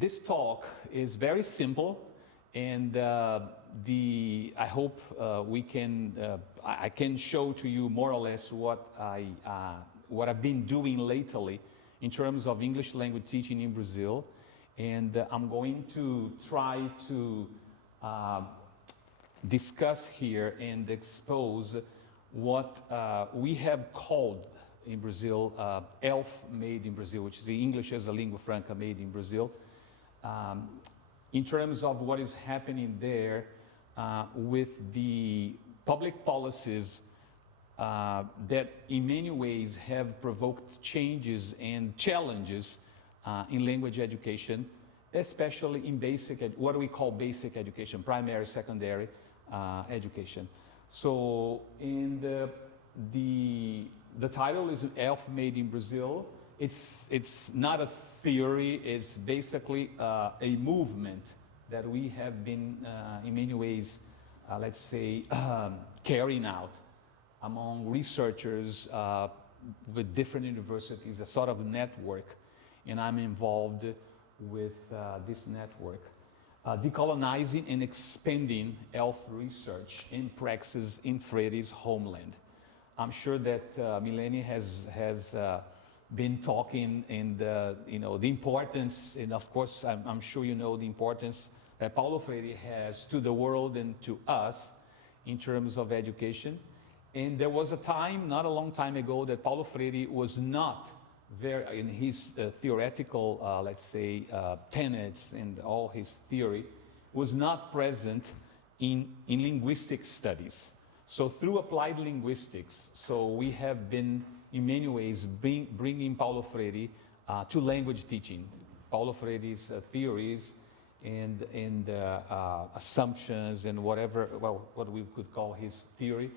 this talk is very simple, and I hope I can show to you more or less what I've been doing lately in terms of English language teaching in Brazil, and I'm going to try to discuss here and expose what we have called in Brazil ELF made in Brazil, which is the English as a lingua franca made in Brazil, in terms of what is happening there with the public policies that in many ways have provoked changes and challenges in language education, especially in what we call basic education, primary, secondary education. So in the title is ELF made in Brazil. It's not a theory, it's basically a movement that we have been in many ways, let's say, carrying out among researchers with different universities, a sort of network, and I'm involved with this network. Decolonizing and expanding ELF research and praxis in Freire's homeland. I'm sure that Milene has been talking and the importance, and of course I'm sure you know the importance that Paulo Freire has to the world and to us in terms of education. And there was a time, not a long time ago, that Paulo Freire was not very, in his theoretical, let's say, tenets and all his theory, was not present in linguistic studies. So through applied linguistics, so we have been, in many ways, bringing Paulo Freire to language teaching. Paulo Freire's theories and assumptions and whatever, well, what we could call his theory,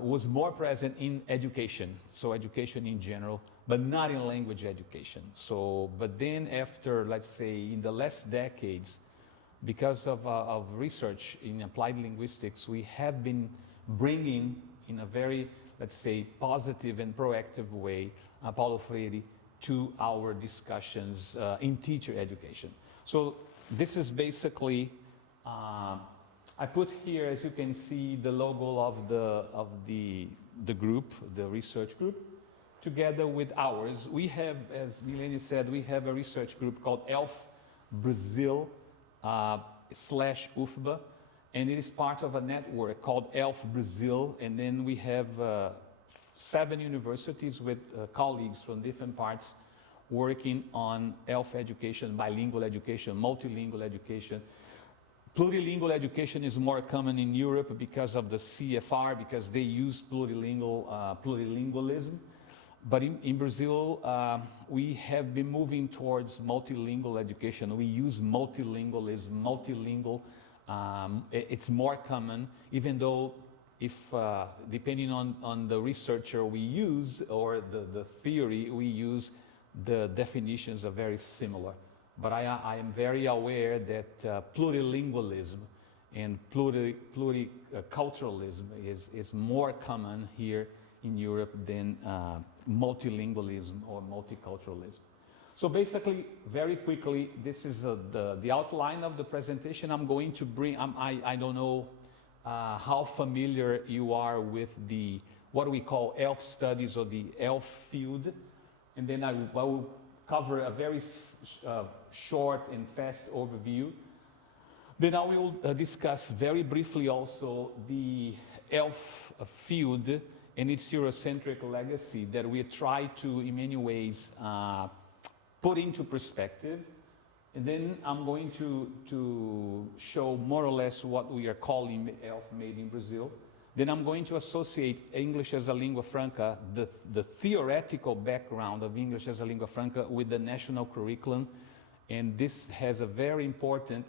was more present in education, so education in general, but not in language education. So, but then after, let's say, in the last decades, because of research in applied linguistics, we have been bringing in a very, let's say, positive and proactive way, Paulo Freire to our discussions in teacher education. So this is basically, I put here, as you can see, the logo of the group, the research group, together with ours. We have, as Milene said, we have a research group called ELF Brazil /UFBA, and it is part of a network called ELF Brazil, and then we have 7 universities with colleagues from different parts working on ELF education, bilingual education, multilingual education. Plurilingual education is more common in Europe because of the CFR, because they use plurilingualism. But in Brazil, we have been moving towards multilingual education. We use multilingualism, multilingual. It's more common, even though if, depending on the researcher we use or the theory we use, the definitions are very similar. But I am very aware that plurilingualism and pluriculturalism is more common here in Europe than multilingualism or multiculturalism. So basically, very quickly, this is the outline of the presentation. I'm going to bring, I don't know how familiar you are with what we call ELF studies or the ELF field. And then I will cover a very short and fast overview. Then I will discuss very briefly also the ELF field and its Eurocentric legacy that we try to, in many ways, put into perspective. And then I'm going to show more or less what we are calling ELF made in Brazil. Then I'm going to associate English as a lingua franca, the theoretical background of English as a lingua franca, with the national curriculum. And this has a very important,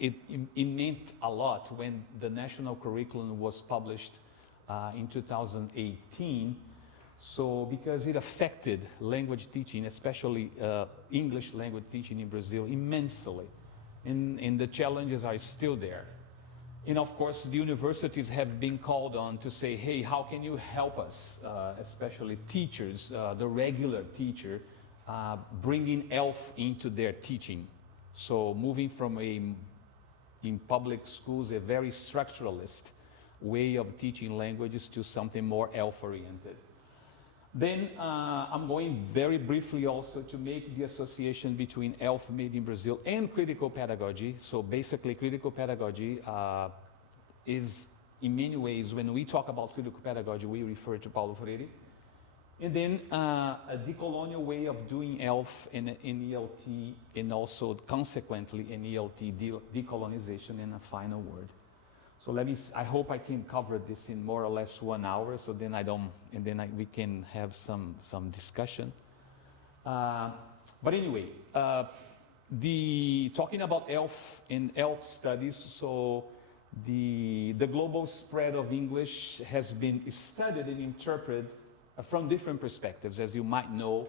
it meant a lot when the national curriculum was published in 2018. So, because it affected language teaching, especially English language teaching in Brazil, immensely. And the challenges are still there. And of course, the universities have been called on to say, hey, how can you help us, especially teachers, the regular teacher, bringing ELF into their teaching. So moving from in public schools, a very structuralist way of teaching languages to something more ELF-oriented. Then I'm going very briefly also to make the association between ELF made in Brazil and critical pedagogy. So basically critical pedagogy is in many ways, when we talk about critical pedagogy, we refer to Paulo Freire. And then a decolonial way of doing ELF in ELT, and also consequently in ELT decolonization in a final word. So I hope I can cover this in more or less 1 hour, so then we can have some discussion. But anyway, talking about ELF and ELF studies, so the global spread of English has been studied and interpreted from different perspectives, as you might know,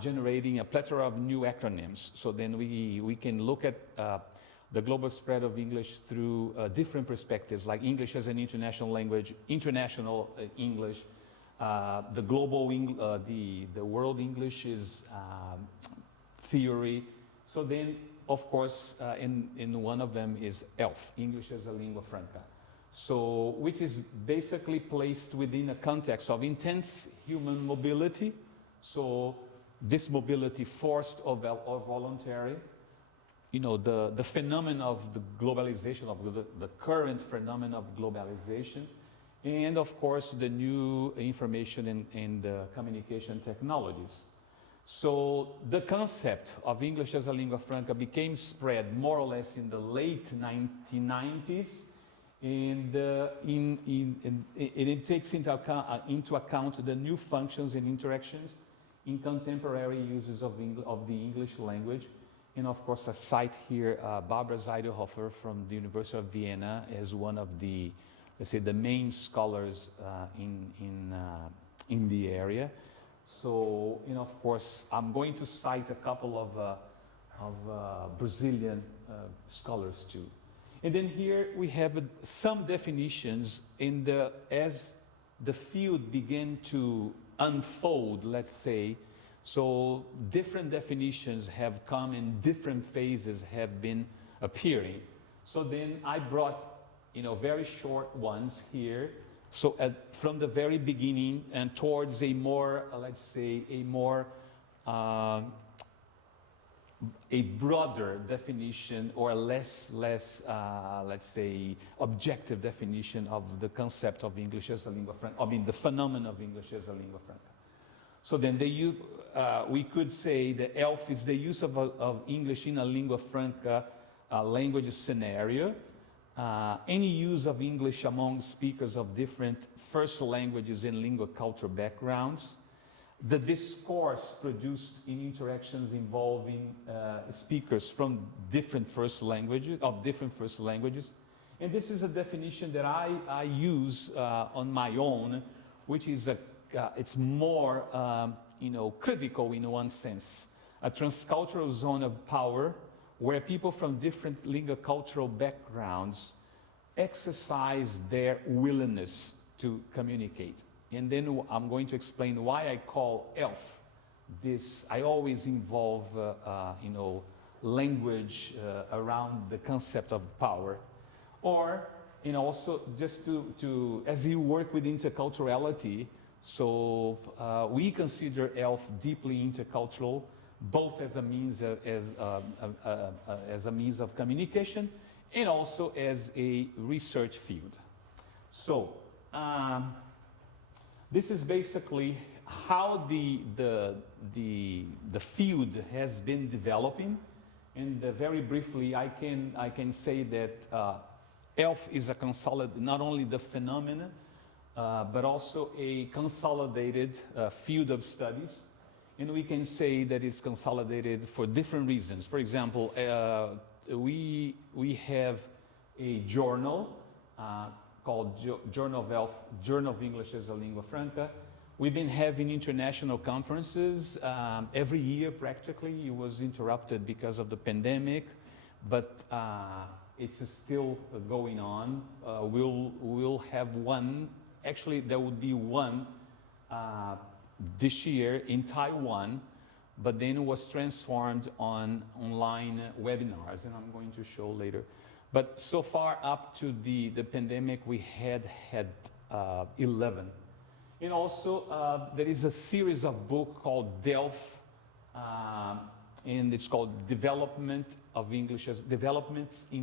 generating a plethora of new acronyms. So then we can look at the global spread of English through different perspectives, like English as an international language, international English, the global the world English is theory. So then, of course, in one of them is ELF, English as a lingua franca. So, which is basically placed within a context of intense human mobility. So, this mobility forced or voluntary. You know, the phenomenon of the globalization, of the current phenomenon of globalization, and of course the new information and communication technologies. So the concept of English as a lingua franca became spread more or less in the late 1990s, and it takes into account the new functions and interactions in contemporary uses of the English language. And of course, I cite here Barbara Zeidelhofer from the University of Vienna as one of the, let's say, the main scholars in the area. So, and of course, I'm going to cite a couple of Brazilian scholars too. And then here we have some definitions as the field began to unfold, let's say. So different definitions have come and different phases have been appearing. So then I brought, very short ones here. So from the very beginning and towards a more, let's say, a broader definition or a less, let's say, objective definition of the concept of English as a lingua franca, the phenomenon of English as a lingua franca. So then we could say that ELF is the use of English in a lingua franca language scenario. Any use of English among speakers of different first languages and lingua culture backgrounds. The discourse produced in interactions involving speakers from different first languages, And this is a definition that I use on my own, which is it's more, critical in one sense. A transcultural zone of power where people from different lingua cultural backgrounds exercise their willingness to communicate. And then I'm going to explain why I call ELF this. I always involve, language around the concept of power. Or, also just to as you work with interculturality, so we consider ELF deeply intercultural, both as a means of communication and also as a research field. So this is basically how the field has been developing, and very briefly I can say that ELF is not only the phenomenon, but also a consolidated field of studies. And we can say that it's consolidated for different reasons. For example, we have a journal called Journal of English as a Lingua Franca. We've been having international conferences every year practically. It was interrupted because of the pandemic, but it's still going on. We'll have one. Actually, there will be one this year in Taiwan, but then was transformed on online webinars, and I'm going to show later. But so far up to the pandemic, we had 11. And also, there is a series of books called DELF, and it's called Developments in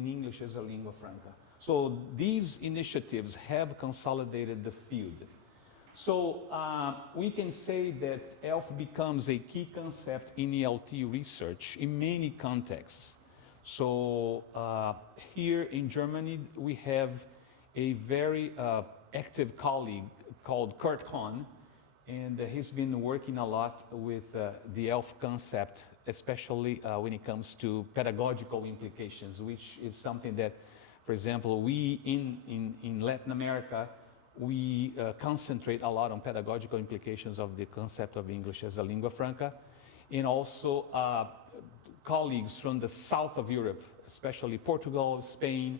English as a Lingua Franca. So these initiatives have consolidated the field. So we can say that ELF becomes a key concept in ELT research in many contexts. So here in Germany, we have a very active colleague called Kurt Kohn, and he's been working a lot with the ELF concept, especially when it comes to pedagogical implications, which is something that, for example, we in Latin America, we concentrate a lot on pedagogical implications of the concept of English as a lingua franca, and also colleagues from the south of Europe, especially Portugal, Spain,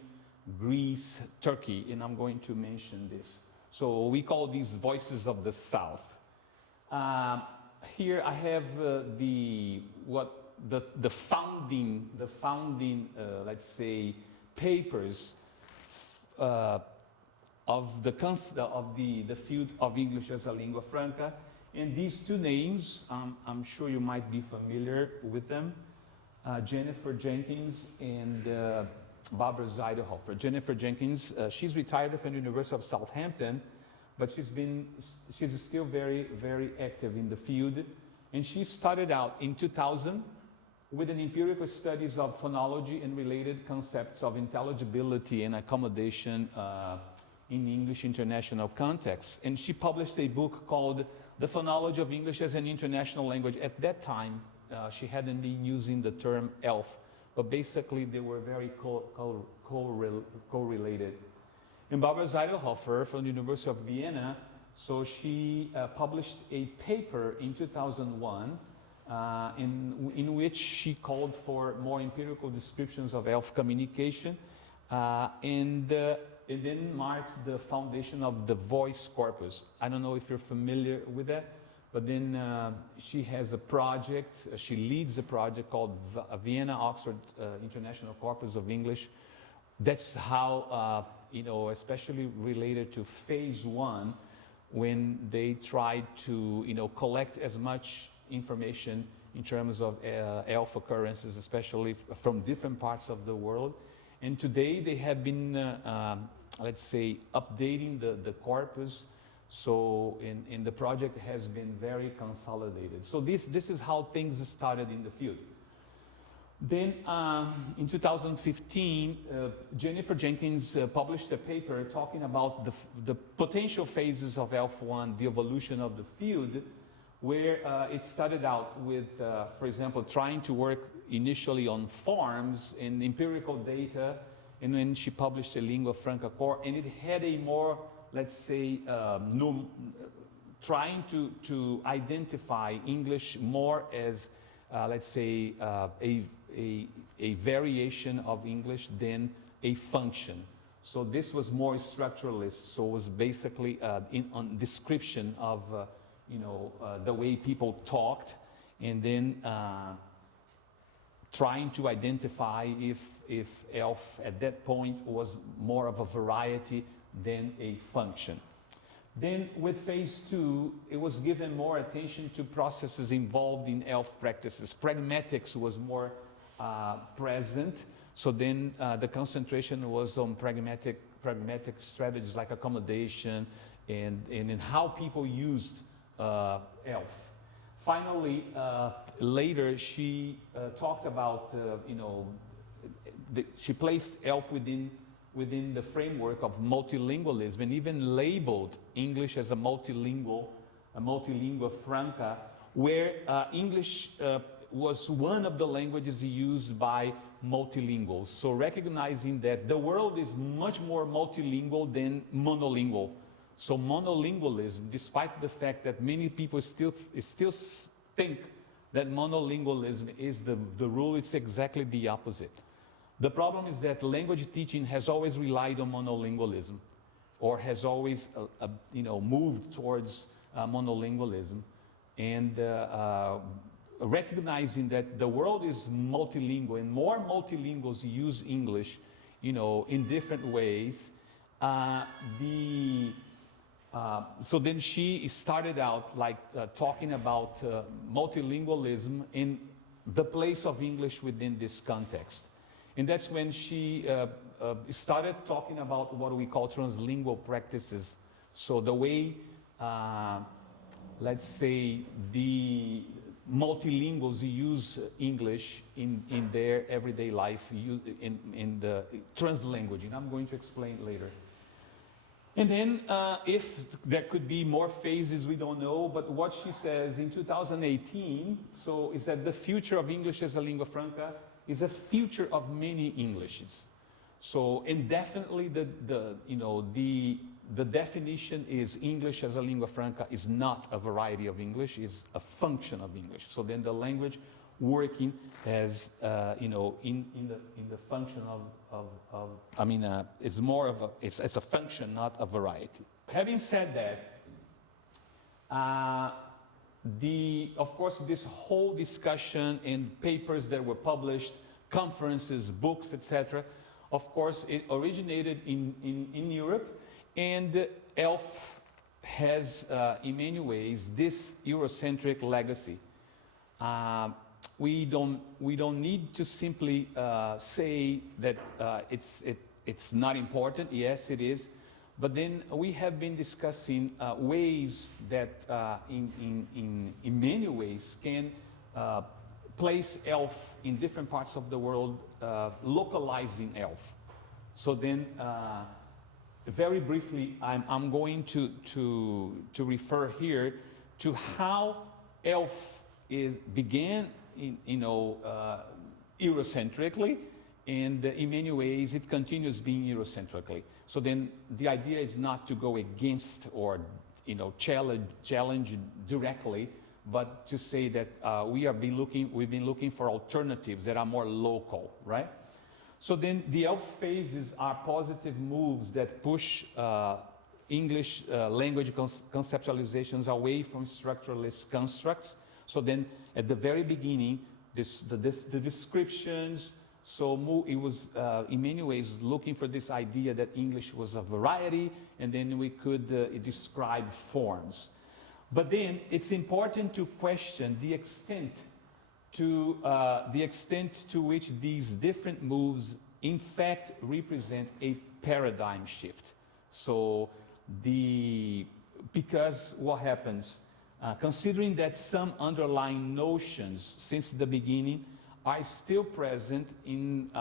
Greece, Turkey, and I'm going to mention this. So we call these voices of the south. Here I have the founding, let's say, papers of the field of English as a lingua franca. And these two names, I'm sure you might be familiar with them, Jennifer Jenkins and Barbara Zeidelhofer. Jennifer Jenkins, she's retired from the University of Southampton, but she's still very, very active in the field. And she started out in 2000 with an empirical studies of phonology and related concepts of intelligibility and accommodation in English international contexts. And she published a book called The Phonology of English as an International Language. At that time, she hadn't been using the term ELF, but basically they were very correlated. And Barbara Zeidelhofer from the University of Vienna, so she published a paper in 2001 in which she called for more empirical descriptions of ELF communication, and then marked the foundation of the voice corpus. I don't know if you're familiar with that, but then she has a project, she leads a project called Vienna-Oxford International Corpus of English. That's how, especially related to phase one, when they tried to, collect as much information in terms of ELF occurrences, especially from different parts of the world. And today they have been, let's say, updating the corpus. So in the project has been very consolidated. So this is how things started in the field. Then in 2015, Jennifer Jenkins published a paper talking about the potential phases of ELF1, the evolution of the field, where it started out with, for example, trying to work initially on forms and empirical data, and then she published a lingua franca core, and it had a more, let's say, trying to identify English more as, let's say, a variation of English than a function. So this was more structuralist, so it was basically on description of the way people talked, and then trying to identify if ELF at that point was more of a variety than a function. Then with phase two, it was given more attention to processes involved in ELF practices. Pragmatics was more present, so then the concentration was on pragmatic strategies like accommodation and in how people used ELF. Finally, later she talked about, she placed ELF within the framework of multilingualism and even labeled English as a multilingua franca, where English was one of the languages used by multilinguals. So recognizing that the world is much more multilingual than monolingual. So monolingualism, despite the fact that many people still think that monolingualism is the rule, it's exactly the opposite. The problem is that language teaching has always relied on monolingualism, or has always moved towards monolingualism. And recognizing that the world is multilingual and more multilinguals use English, in different ways. So then she started out talking about multilingualism in the place of English within this context. And that's when she started talking about what we call translingual practices. So the way, let's say, the multilinguals use English in their everyday life in the translanguaging. I'm going to explain later. And then if there could be more phases, we don't know, but what she says in 2018, so is that the future of English as a lingua franca is a future of many Englishes. So indefinitely the definition is English as a lingua franca is not a variety of English, is a function of English. So then the language working as, in the function it's more of a, it's a function, not a variety. Having said that, of course, this whole discussion in papers that were published, conferences, books, etc., of course, it originated in Europe, and ELF has, in many ways, this Eurocentric legacy. We don't need to simply say that it's not important. Yes, it is. But then we have been discussing ways that, in many ways, can place ELF in different parts of the world, localizing ELF. So then, very briefly, I'm going to refer here to how ELF began Eurocentrically, and in many ways it continues being Eurocentrically. So then the idea is not to go against or challenge directly, but to say that we've been looking for alternatives that are more local, right? So then the ELF phases are positive moves that push English language conceptualizations away from structuralist constructs. So then at the very beginning, the descriptions, so it was in many ways looking for this idea that English was a variety, and then we could describe forms. But then it's important to question the extent to which these different moves in fact represent a paradigm shift. So because what happens, considering that some underlying notions since the beginning are still present in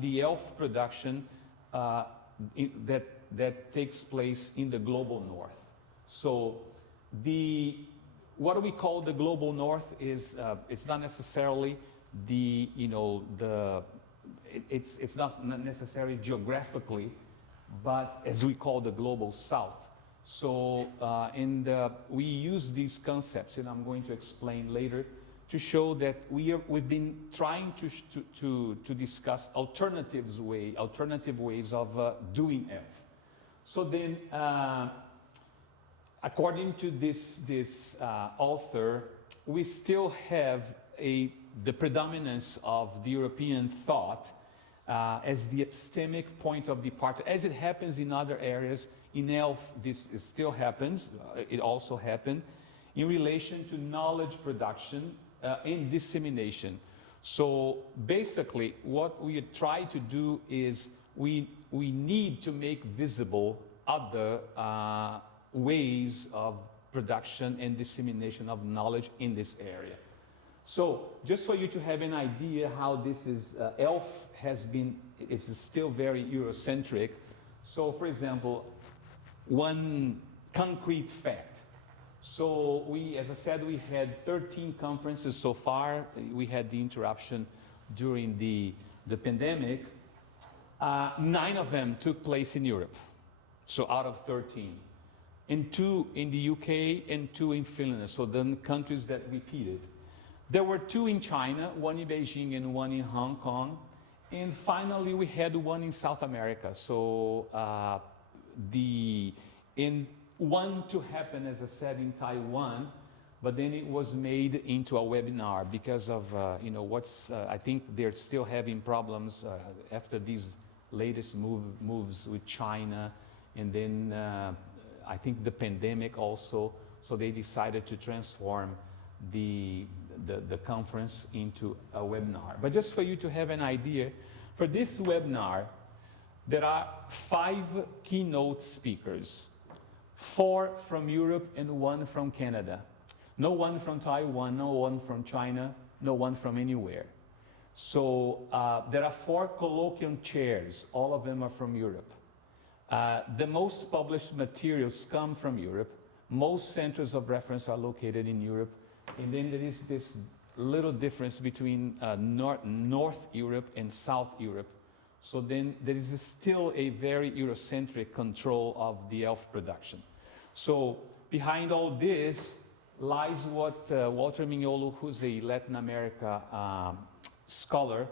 the ELF production that takes place in the global north. So what we call the global north is it's not necessarily it's not necessarily geographically, but as we call the global south. So we use these concepts, and I'm going to explain later, to show that we've been trying to discuss alternative ways of doing ELF. So then, according to this author, we still have the predominance of the European thought as the epistemic point of departure, as it happens in other areas. In ELF, this still happens. It also happened in relation to knowledge production and dissemination. So basically, what we try to do is we need to make visible other ways of production and dissemination of knowledge in this area. So just for you to have an idea how this is, ELF it's still very Eurocentric. So for example, one concrete fact. So as I said, we had 13 conferences so far. We had the interruption during the pandemic. 9 of them took place in Europe, so out of 13. And 2 in the UK and 2 in Finland, so the countries that repeated. There were 2 in China, 1 in Beijing and 1 in Hong Kong. And finally, we had 1 in South America. So one to happen, as I said, in Taiwan. but then it was made into a webinar because of, I think they're still having problems after these latest moves with China, and then I think the pandemic also, so they decided to transform the conference into a webinar. But just for you to have an idea, for this webinar, there are 5 keynote speakers, 4 from Europe and 1 from Canada. No one from Taiwan, no one from China, no one from anywhere. So there are 4 colloquium chairs, all of them are from Europe. The most published materials come from Europe. Most centers of reference are located in Europe. And then there is this little difference between North Europe and South Europe. So then there is still a very Eurocentric control of the ELF production. So behind all this lies what Walter Mignolo, who's a Latin America scholar,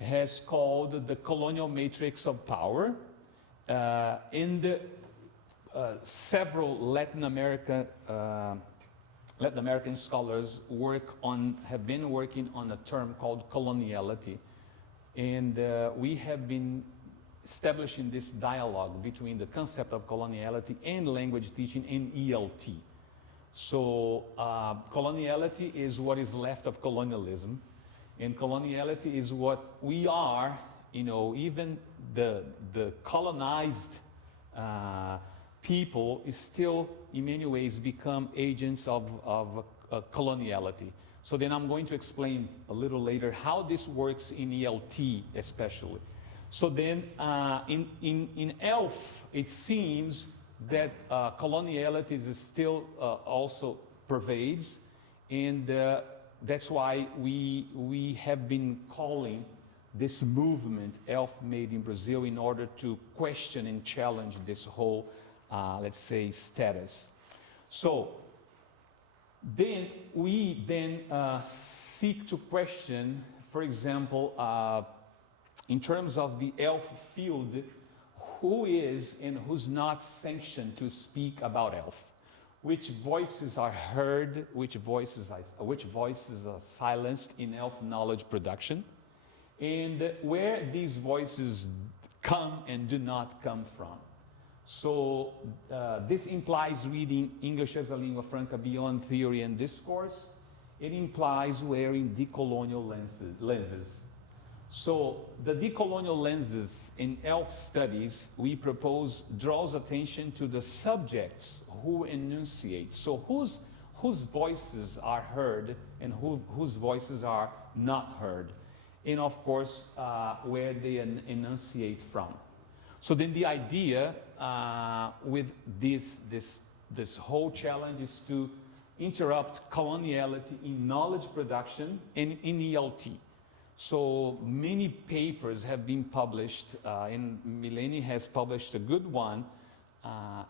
has called the colonial matrix of power. In the several Latin American scholars have been working on a term called coloniality. And we have been establishing this dialogue between the concept of coloniality and language teaching in ELT. So coloniality is what is left of colonialism, and coloniality is what we are, even the colonized people is still in many ways become agents of coloniality. So then I'm going to explain a little later how this works in ELT especially. So then in ELF, it seems that coloniality is still also pervades, and that's why we have been calling this movement ELF Made in Brazil in order to question and challenge this whole, let's say, status. So then we seek to question, for example, in terms of the ELF field, who is and who's not sanctioned to speak about ELF? Which voices are heard, which voices are silenced in ELF knowledge production, and where these voices come and do not come from. So this implies reading English as a lingua franca beyond theory and discourse. It implies wearing decolonial lenses. So the decolonial lenses in ELF studies, we propose, draws attention to the subjects who enunciate. So whose voices are heard and whose voices are not heard. And of course, where they enunciate from. So then the idea with this whole challenge is to interrupt coloniality in knowledge production and in ELT. So many papers have been published, and Mileni has published a good one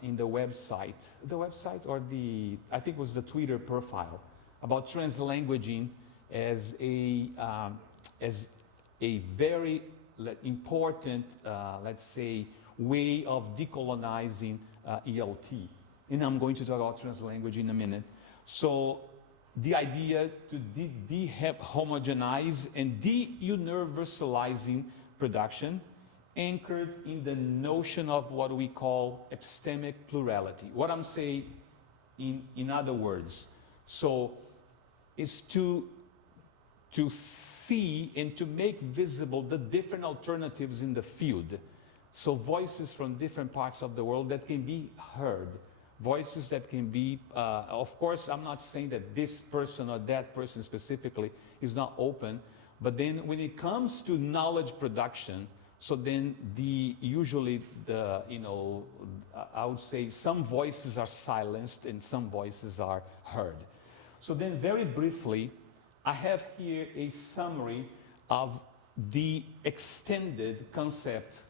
in the website. The website or I think it was the Twitter profile, about translanguaging as a very important, let's say, way of decolonizing ELT. And I'm going to talk about translanguage in a minute. So the idea to de-homogenize and de-universalizing production anchored in the notion of what we call epistemic plurality. What I'm saying in other words, so is to see and to make visible the different alternatives in the field. So voices from different parts of the world that can be heard. Voices that can be, of course, I'm not saying that this person or that person specifically is not open, but then when it comes to knowledge production, so then usually I would say some voices are silenced and some voices are heard. So then very briefly, I have here a summary of the extended concept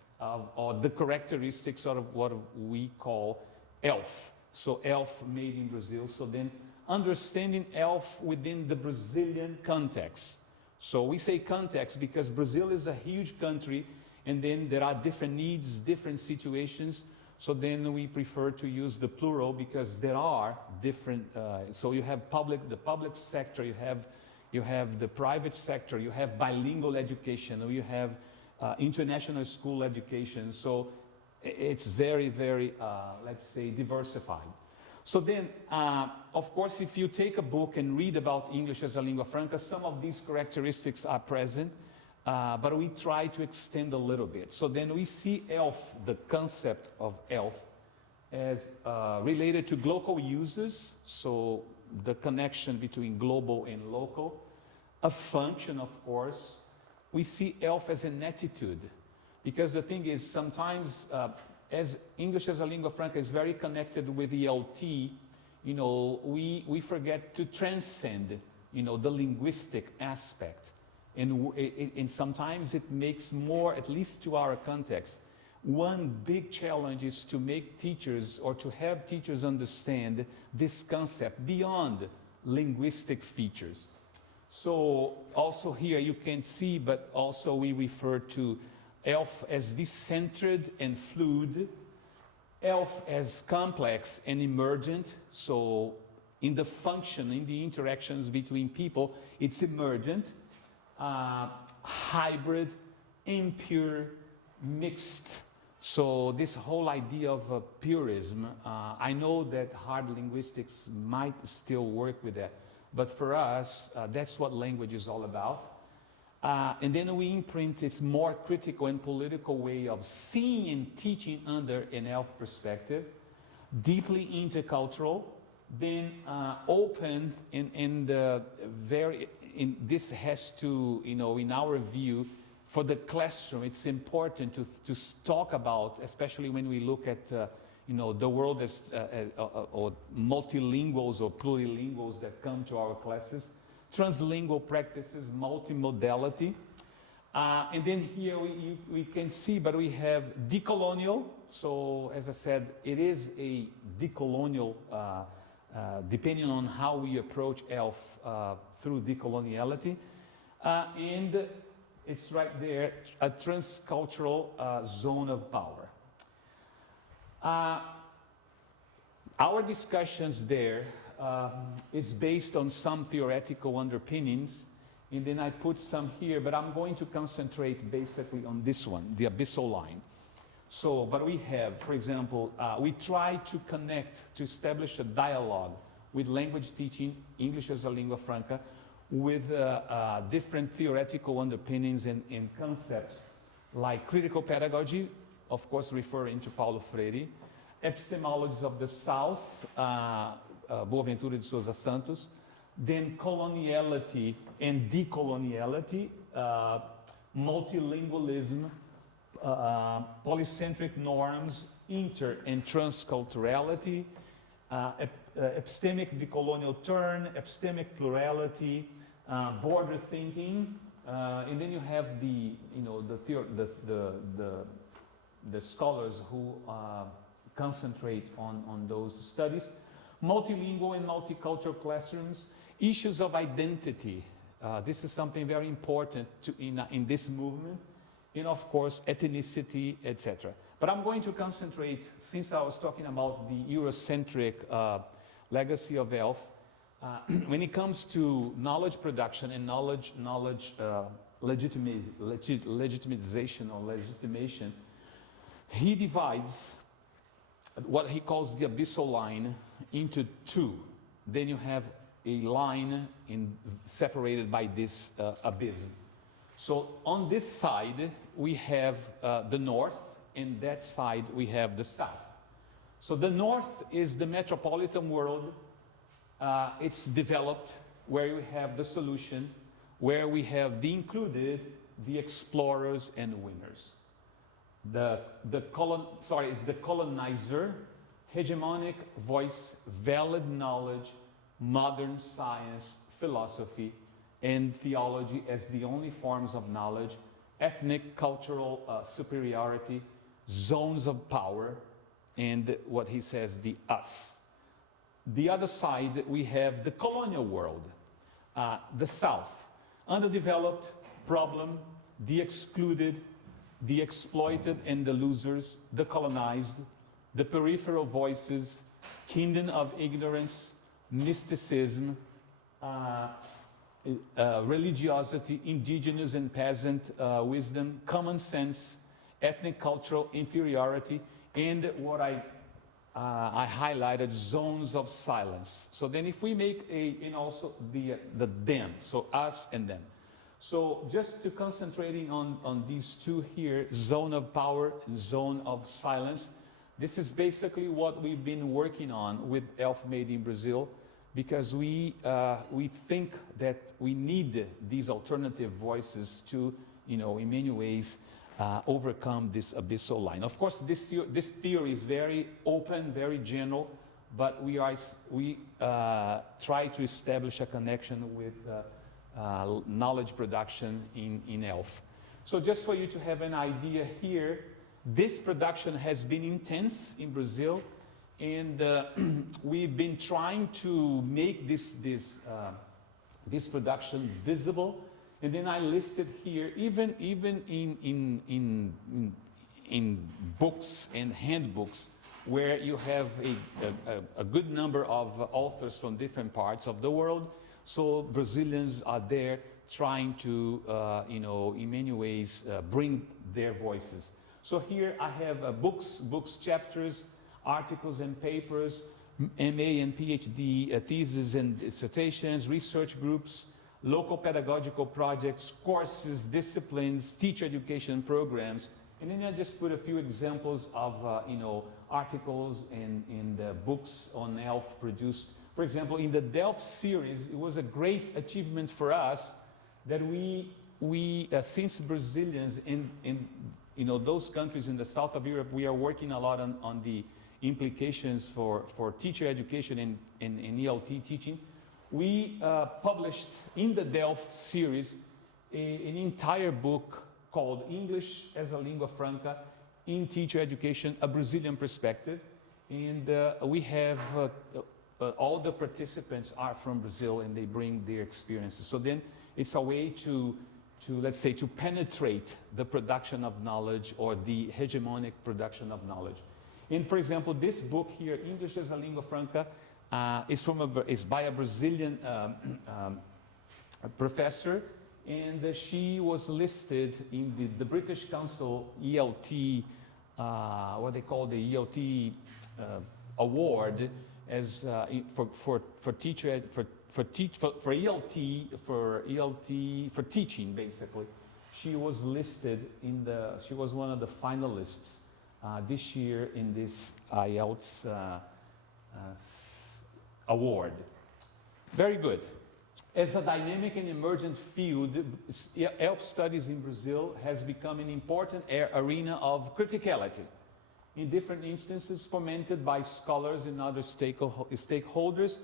or the characteristics of what we call ELF. So ELF made in Brazil. So then understanding ELF within the Brazilian context. So we say context because Brazil is a huge country, and then there are different needs, different situations. So then we prefer to use the plural because there are different, so you have the public sector, you have the private sector, you have bilingual education, or you have international school education. So it's very, very, let's say, diversified. So then, of course, if you take a book and read about English as a lingua franca, some of these characteristics are present, but we try to extend a little bit. So then we see ELF, the concept of ELF, as related to local uses, so the connection between global and local. A function, of course. We see ELF as an attitude, because the thing is, sometimes as English as a lingua franca is very connected with ELT, you know, we forget to transcend, you know, the linguistic aspect. And sometimes it makes more, at least to our context, one big challenge is to make teachers or to have teachers understand this concept beyond linguistic features. So also here you can see, but also we refer to ELF as decentered and fluid, ELF as complex and emergent. So in the function, in the interactions between people, it's emergent, hybrid, impure, mixed. So this whole idea of purism, I know that hard linguistics might still work with that, but for us, that's what language is all about. And then we imprint this more critical and political way of seeing and teaching under an ELF perspective, deeply intercultural, then open this has to, you know, in our view, for the classroom, it's important to talk about, especially when we look at, you know, the world as or multilinguals or plurilinguals that come to our classes, translingual practices, multimodality. And then here we can see, but we have decolonial. So as I said, it is a decolonial, depending on how we approach ELF through decoloniality. And it's right there, a transcultural zone of power. Our discussions there is based on some theoretical underpinnings, and then I put some here, but I'm going to concentrate basically on this one, the abyssal line. So, but we have, for example, we try to connect, to establish a dialogue with language teaching, English as a lingua franca, with different theoretical underpinnings and concepts like critical pedagogy, of course referring to Paulo Freire, epistemologies of the South, Boaventura de Souza Santos, then coloniality and decoloniality, multilingualism, polycentric norms, inter and transculturality, epistemic decolonial turn, epistemic plurality, border thinking, and then you have the, you know, the scholars who concentrate on those studies, multilingual and multicultural classrooms, issues of identity. This is something very important in this movement, and of course ethnicity, etc. But I'm going to concentrate, since I was talking about the Eurocentric legacy of ELF, when it comes to knowledge production and knowledge legitimization or legitimation, he divides what he calls the abyssal line into two. Then you have a line separated by this abyss. So on this side, we have the north, and that side we have the south. So the north is the metropolitan world. It's developed, where we have the solution, where we have the included, the explorers and winners. It's the colonizer, hegemonic voice, valid knowledge, modern science, philosophy, and theology as the only forms of knowledge, ethnic, cultural superiority, zones of power, and what he says, the us. The other side, we have the colonial world, the South, underdeveloped, problem, the excluded, the exploited and the losers, the colonized, the peripheral voices, kingdom of ignorance, mysticism, religiosity, indigenous and peasant wisdom, common sense, ethnic cultural inferiority, and what I highlighted, zones of silence. So then if we make and also the them, so us and them. So just to concentrating on these two here, zone of power, zone of silence, this is basically what we've been working on with ELF Made in Brazil, because we think that we need these alternative voices to, in many ways, overcome this abyssal line. Of course, this theory is very open, very general, but we try to establish a connection with knowledge production in ELF. So just for you to have an idea here, this production has been intense in Brazil, and we've been trying to make this production visible. And then I listed here, even in books and handbooks, where you have a good number of authors from different parts of the world. So Brazilians are there trying to, in many ways, bring their voices. So here I have books, chapters, articles and papers, MA and PhD theses and dissertations, research groups, local pedagogical projects, courses, disciplines, teacher education programs. And then I just put a few examples of, articles and books on ELF produced. For example, in the Delft series, it was a great achievement for us that we since Brazilians in those countries in the south of Europe, we are working a lot on the implications for teacher education and ELT teaching. We published in the Delft series an entire book called English as a Lingua Franca in Teacher Education, a Brazilian Perspective. And we have all the participants are from Brazil and they bring their experiences. So then it's a way to let's say, to penetrate the production of knowledge or the hegemonic production of knowledge. And for example, this book here, English as a Lingua Franca, is by a Brazilian professor, and she was listed in the British Council ELT, what they call the ELT award, as for teaching basically. She was listed she was one of the finalists this year in this IELTS award. Very good. As a dynamic and emergent field, ELF studies in Brazil has become an important arena of criticality, in different instances fomented by scholars and other stakeholders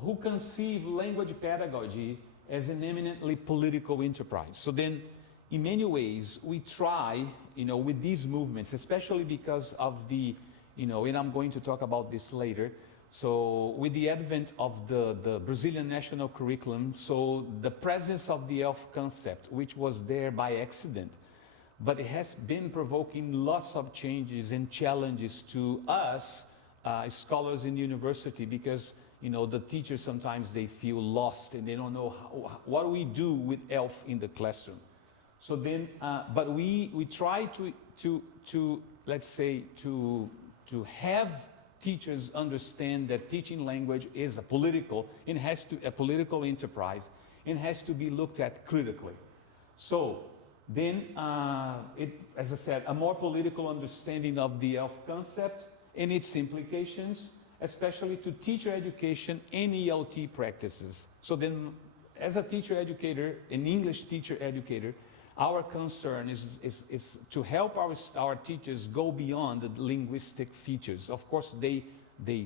who conceive language pedagogy as an eminently political enterprise. So then, in many ways, we try, with these movements, especially because of the, and I'm going to talk about this later, so with the advent of the Brazilian national curriculum, so the presence of the ELF concept, which was there by accident, but it has been provoking lots of changes and challenges to us, scholars in the university, because the teachers sometimes they feel lost and they don't know what do we do with ELF in the classroom. So then, but we try to let's say to have teachers understand that teaching language is a political enterprise and has to be looked at critically. So then, as I said, a more political understanding of the ELF concept and its implications, especially to teacher education and ELT practices. So then, as a teacher educator, an English teacher educator, our concern is to help our teachers go beyond the linguistic features. Of course, they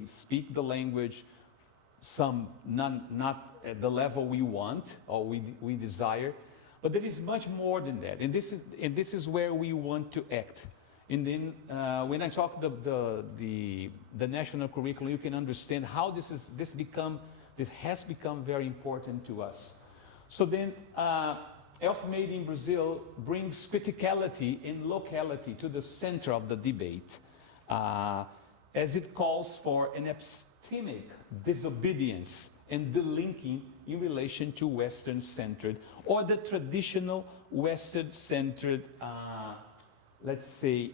speak the language, some not at the level we want or we desire, but there is much more than that. And this is where we want to act. And then when I talk the national curriculum, you can understand how this has become very important to us. So then, ELF Made in Brazil brings criticality and locality to the center of the debate. as it calls for an epistemic disobedience and delinking in relation to Western-centered, or the traditional Western-centered, let's say,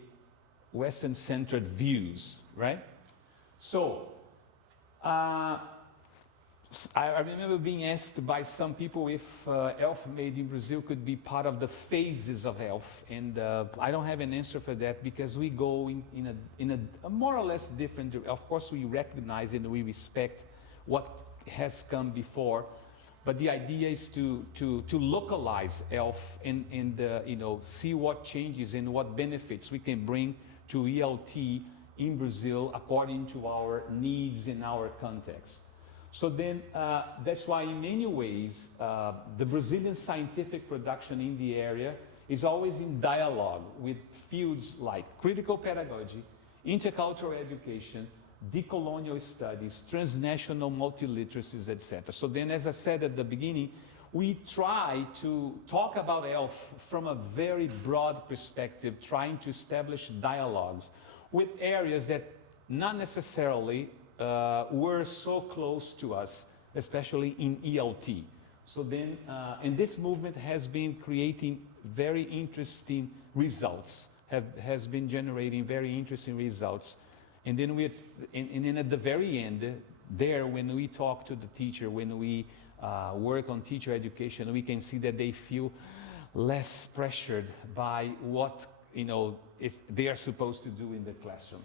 Western-centered views, right? So, I remember being asked by some people if ELF made in Brazil could be part of the phases of ELF, and I don't have an answer for that, because we go in a more or less different. Of course, we recognize and we respect what has come before, but the idea is to localize ELF and see what changes and what benefits we can bring to ELT in Brazil according to our needs and our context. So then, that's why in many ways, the Brazilian scientific production in the area is always in dialogue with fields like critical pedagogy, intercultural education, decolonial studies, transnational multiliteracies, etc. So then, as I said at the beginning, we try to talk about ELF from a very broad perspective, trying to establish dialogues with areas that not necessarily were so close to us, especially in ELT. So then, and this movement has been creating very interesting results, has been generating very interesting results. And then and then at the very end, there, when we talk to the teacher, when we work on teacher education, we can see that they feel less pressured by what they are supposed to do in the classroom.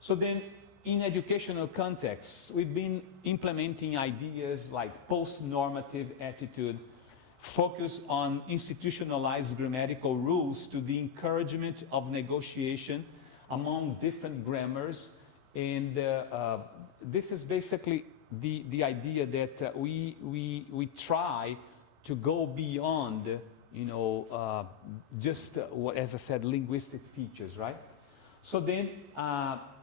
So then, in educational contexts, we've been implementing ideas like post-normative attitude, focus on institutionalized grammatical rules to the encouragement of negotiation among different grammars. And this is basically the idea that we try to go beyond, just, as I said, linguistic features, right? So then,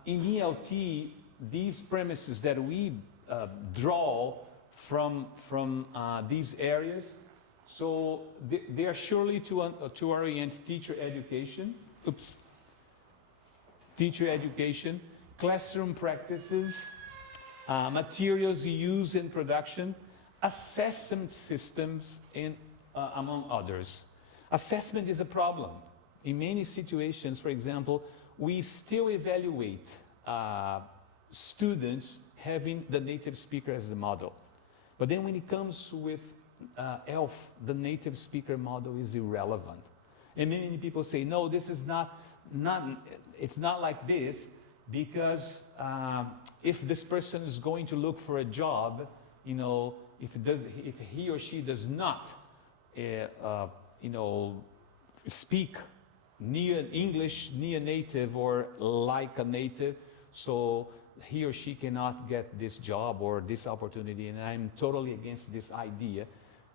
in ELT, these premises that we draw from these areas, so they are surely to orient teacher education, classroom practices, materials used in production, assessment systems, and among others. Assessment is a problem. In many situations, for example, we still evaluate students having the native speaker as the model. But then when it comes with ELF, the native speaker model is irrelevant. And many people say, no, this is it's not like this, because if this person is going to look for a job, if he or she does not, speak English near native or like a native, so he or she cannot get this job or this opportunity. And I'm totally against this idea,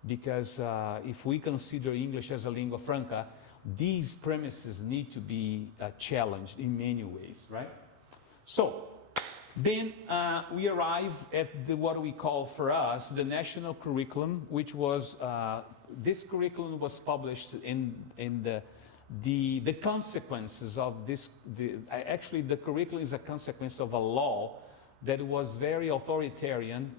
because if we consider English as a lingua franca, these premises need to be challenged in many ways, right? So then we arrive at what we call for us the national curriculum, which was this curriculum was published in the consequences of this. Actually, the curriculum is a consequence of a law that was very authoritarian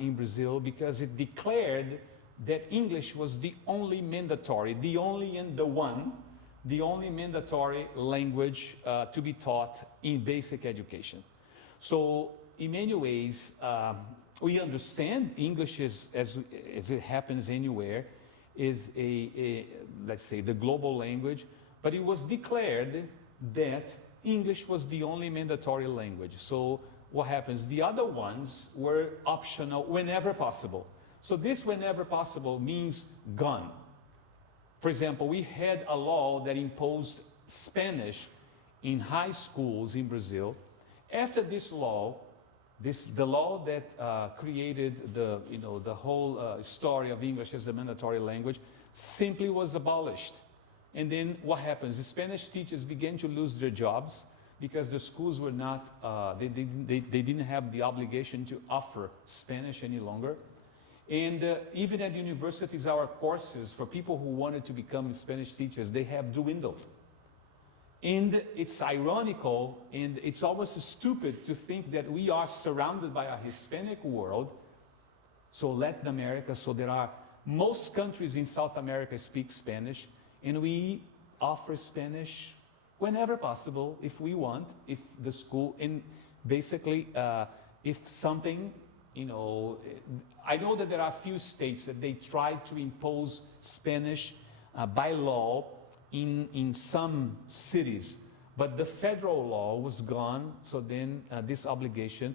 in Brazil, because it declared that English was the only mandatory, the only mandatory language to be taught in basic education. So in many ways, we understand English is, as it happens anywhere, is let's say, the global language, but it was declared that English was the only mandatory language. So what happens? The other ones were optional whenever possible. So this whenever possible means gone. For example, we had a law that imposed Spanish in high schools in Brazil. After this law, the law that created the whole story of English as a mandatory language, simply was abolished. And then what happens? The Spanish teachers began to lose their jobs, because the schools were not, they didn't have the obligation to offer Spanish any longer. And even at universities, our courses for people who wanted to become Spanish teachers, they have dwindled. And it's ironical, and it's almost stupid to think that we are surrounded by a Hispanic world, so Latin America, so there are, most countries in South America speak Spanish, and we offer Spanish whenever possible, if we want, if the school, and basically, if something, I know that there are a few states that they try to impose Spanish by law in some cities, but the federal law was gone, so then this obligation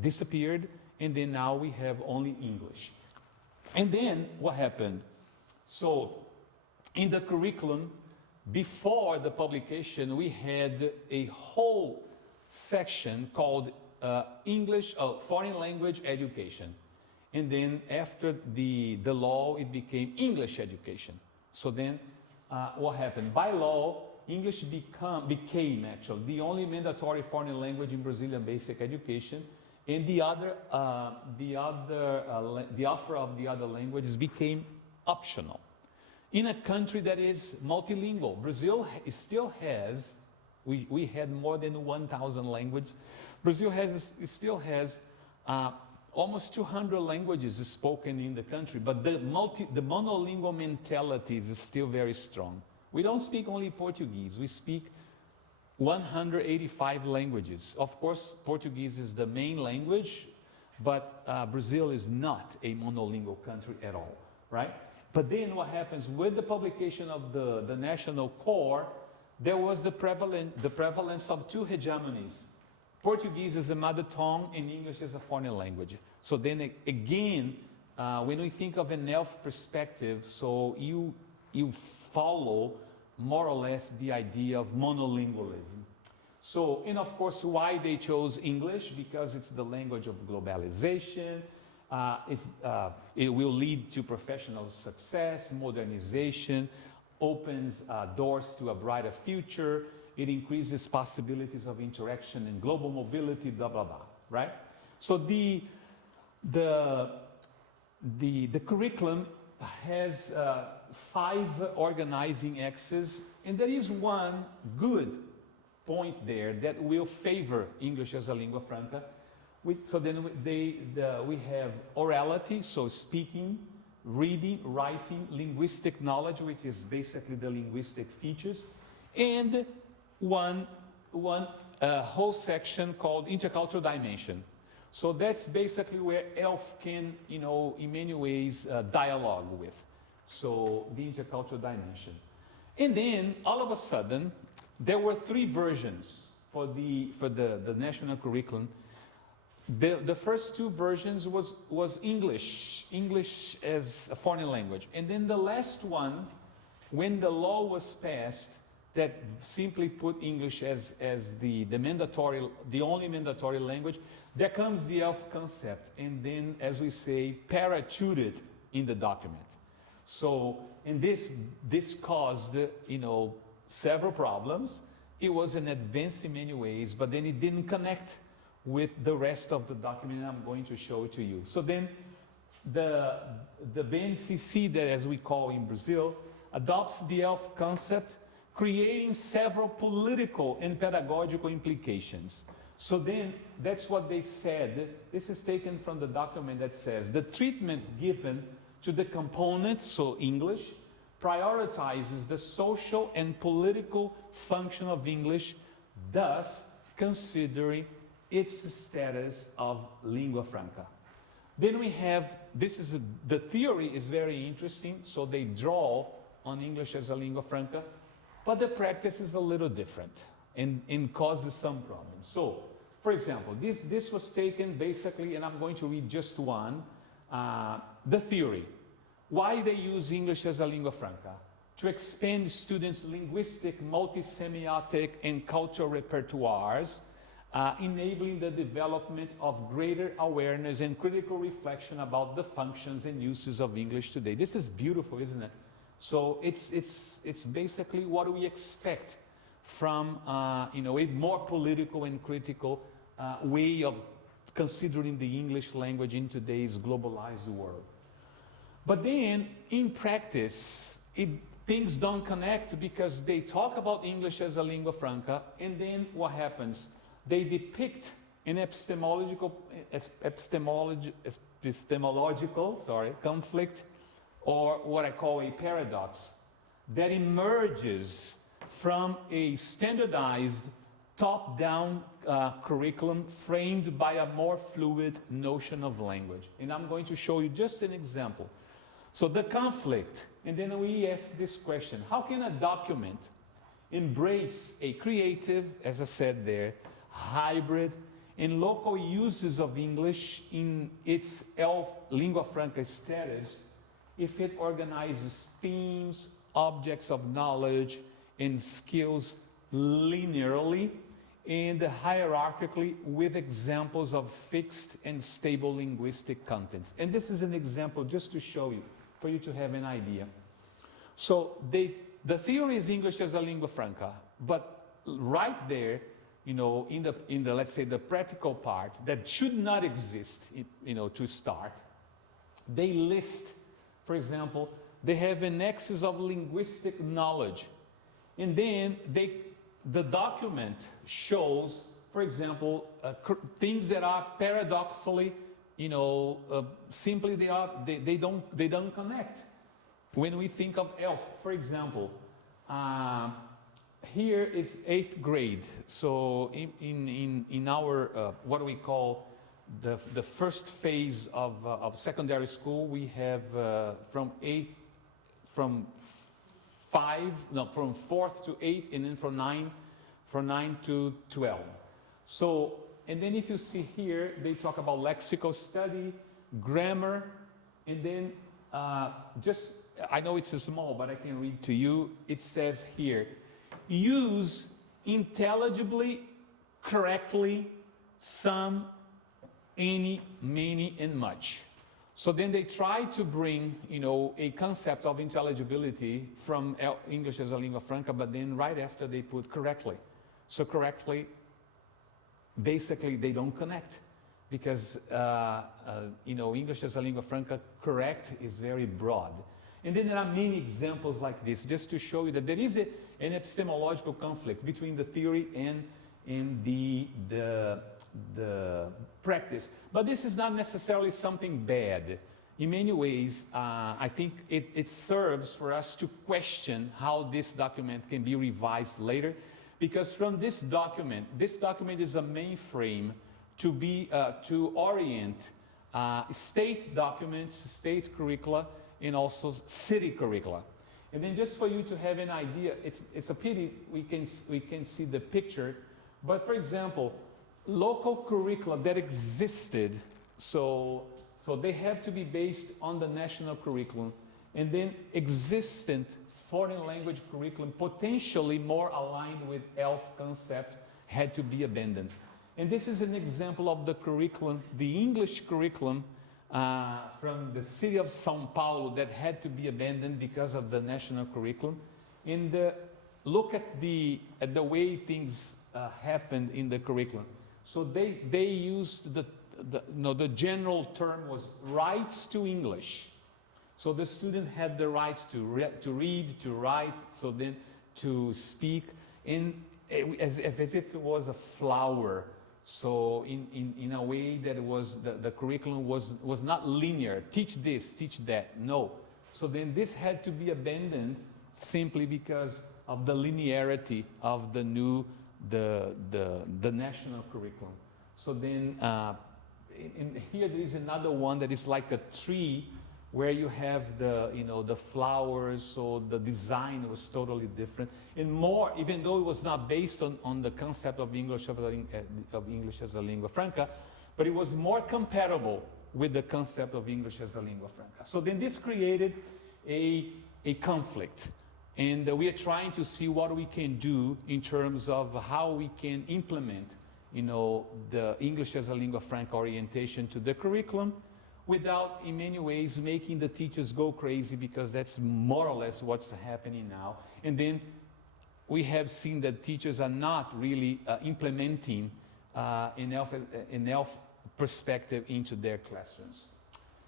disappeared, and then now we have only English. And then what happened? So in the curriculum, before the publication, we had a whole section called English, foreign language education. And then after the law, it became English education. So then what happened? By law, English became actually the only mandatory foreign language in Brazilian basic education, and the offer of the other languages became optional. In a country that is multilingual, Brazil still has, we had more than 1,000 languages. Brazil still has almost 200 languages spoken in the country, but the monolingual mentality is still very strong. We don't speak only Portuguese, we speak 185 languages. Of course, Portuguese is the main language, but Brazil is not a monolingual country at all, right? But then what happens with the publication of the national core, there was the prevalence of two hegemonies. Portuguese is a mother tongue and English is a foreign language. So then again, when we think of an ELF perspective, so you follow more or less the idea of monolingualism. So, and of course, why they chose English? Because it's the language of globalization. It will lead to professional success, modernization, opens doors to a brighter future. It increases possibilities of interaction and global mobility, blah, blah, blah, right? So the curriculum has 5 organizing axes, and there is one good point there that will favor English as a lingua franca. So then we have orality, so speaking, reading, writing, linguistic knowledge, which is basically the linguistic features, and one whole section called intercultural dimension. So that's basically where ELF can, in many ways, dialogue with. So the intercultural dimension. And then, all of a sudden, there were 3 versions for the national curriculum. The first 2 versions was English as a foreign language. And then the last one, when the law was passed, that simply put English as the only mandatory language, there comes the ELF concept, and then, as we say, parachuted in the document. So, and this caused, several problems. It was an advance in many ways, but then it didn't connect with the rest of the document, and I'm going to show it to you. So then, the BNCC, that as we call in Brazil, adopts the ELF concept, creating several political and pedagogical implications. So then, that's what they said. This is taken from the document that says, the treatment given to the component, so English, prioritizes the social and political function of English, thus considering its status of lingua franca. Then we have, the theory is very interesting, so they draw on English as a lingua franca, but the practice is a little different and causes some problems. So, for example, this was taken basically, and I'm going to read just one, the theory. Why they use English as a lingua franca? To expand students' linguistic, multisemiotic, and cultural repertoires, enabling the development of greater awareness and critical reflection about the functions and uses of English today. This is beautiful, isn't it? So it's basically what we expect from a more political and critical way of considering the English language in today's globalized world. But then, in practice, things don't connect because they talk about English as a lingua franca, and then what happens? They depict an epistemological conflict, or what I call a paradox, that emerges from a standardized top-down curriculum framed by a more fluid notion of language. And I'm going to show you just an example. So the conflict, and then we ask this question: how can a document embrace a creative, as I said there, hybrid and local uses of English in its lingua franca status if it organizes themes, objects of knowledge, and skills linearly and hierarchically with examples of fixed and stable linguistic contents? And this is an example just to show you, for you to have an idea. So the theory is English as a lingua franca, but right there, you know, in the let's say the practical part that should not exist, you know, to start, they list, for example, they have an nexus of linguistic knowledge, and then the document shows, for example, things that are paradoxically, you know, simply they don't connect. When we think of ELF, for example, here is 8th grade. So in our what we call the first phase of secondary school, we have from 4th to 8th, and then from 9 to 12. So, and then if you see here, they talk about lexical study, grammar, and then just, I know it's small, but I can read to you. It says here, use intelligibly, correctly, some, any, many, and much. So then they try to bring, you know, a concept of intelligibility from English as a lingua franca, but then right after they put correctly. So correctly, basically they don't connect, because, you know, English as a lingua franca, correct is very broad. And then there are many examples like this, just to show you that there is an epistemological conflict between the theory and the practice. But this is not necessarily something bad. In many ways, I think it serves for us to question how this document can be revised later, because from this document is a mainframe to orient state documents, state curricula, and also city curricula. And then just for you to have an idea, it's a pity we can see the picture, but for example, local curricula that existed, so they have to be based on the national curriculum, and then existent foreign language curriculum, potentially more aligned with ELF concept, had to be abandoned. And this is an example of the curriculum, the English curriculum from the city of São Paulo that had to be abandoned because of the national curriculum. And look at the way things happened in the curriculum. So they used the general term was rights to English. So the student had the right to read, to write, so then to speak, as if it was a flower. So in a way that it was the curriculum was not linear. Teach this, teach that. No. So then this had to be abandoned simply because of the linearity of the new the national curriculum. So then here there is another one that is like a tree, where you have the flowers, so the design was totally different. And more, even though it was not based on the concept of English as a lingua franca, but it was more compatible with the concept of English as a lingua franca. So then this created a conflict. And we are trying to see what we can do in terms of how we can implement, the English as a lingua franca orientation to the curriculum, without in many ways making the teachers go crazy, because that's more or less what's happening now. And then we have seen that teachers are not really implementing an ELF perspective into their classrooms.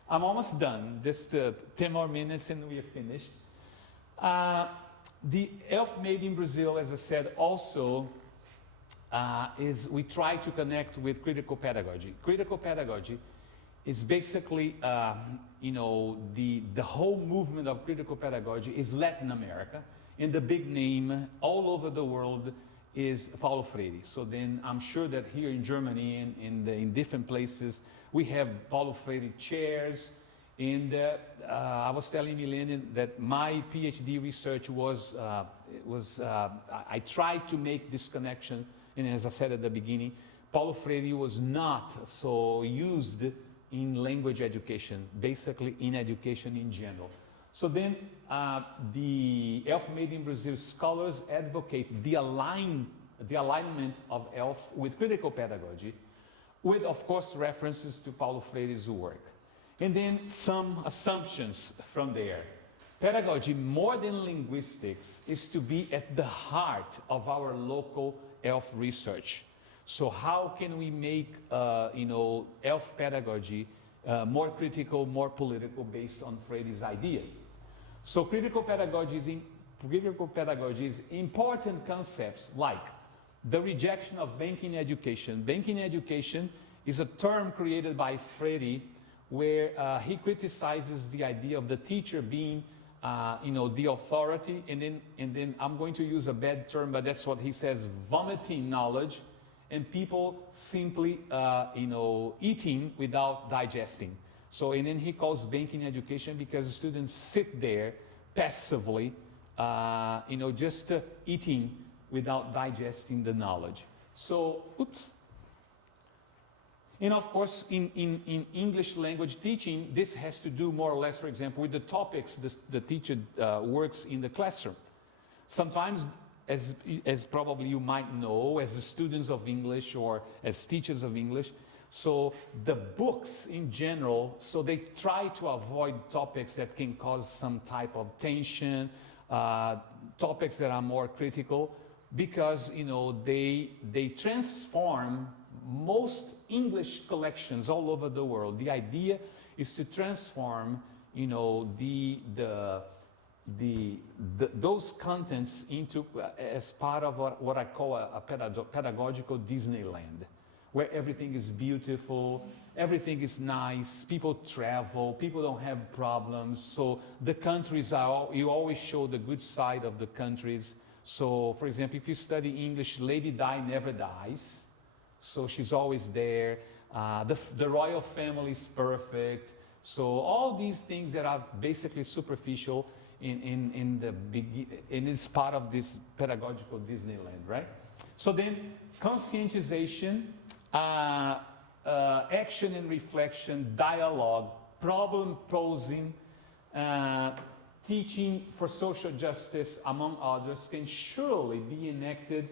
I'm almost done, just 10 more minutes and we are finished. The ELF made in Brazil, as I said, also is we try to connect with critical pedagogy. Critical pedagogy is basically, the whole movement of critical pedagogy is Latin America, and the big name all over the world is Paulo Freire. So then I'm sure that here in Germany and in different places, we have Paulo Freire chairs. And I was telling Milene that my PhD research was I tried to make this connection, and as I said at the beginning, Paulo Freire was not so used in language education, basically in education in general. So then the ELF Made in Brazil scholars advocate the alignment of ELF with critical pedagogy, with, of course, references to Paulo Freire's work. And then some assumptions from there. Pedagogy, more than linguistics, is to be at the heart of our local ELF research. So how can we make, ELF pedagogy more critical, more political, based on Freire's ideas? So critical pedagogy is important concepts like the rejection of banking education. Banking education is a term created by Freire where he criticizes the idea of the teacher being, the authority, and then I'm going to use a bad term, but that's what he says, vomiting knowledge, and people simply, eating without digesting. So, and then he calls banking education because students sit there passively, just eating without digesting the knowledge. So, oops. And of course, in English language teaching, this has to do more or less, for example, with the topics the teacher works in the classroom. Sometimes, as probably you might know, as students of English or as teachers of English, so the books in general, so they try to avoid topics that can cause some type of tension, topics that are more critical, because, they transform most English collections all over the world. The idea is to transform, those contents into as part of what I call a pedagogical Disneyland, where everything is beautiful, everything is nice, people travel, people don't have problems. So the countries you always show the good side of the countries. So, for example, if you study English, Lady Di never dies. So she's always there. The royal family is perfect. So all these things that are basically superficial in it's part of this pedagogical Disneyland, right? So then conscientization, action and reflection, dialogue, problem posing, teaching for social justice, among others, can surely be enacted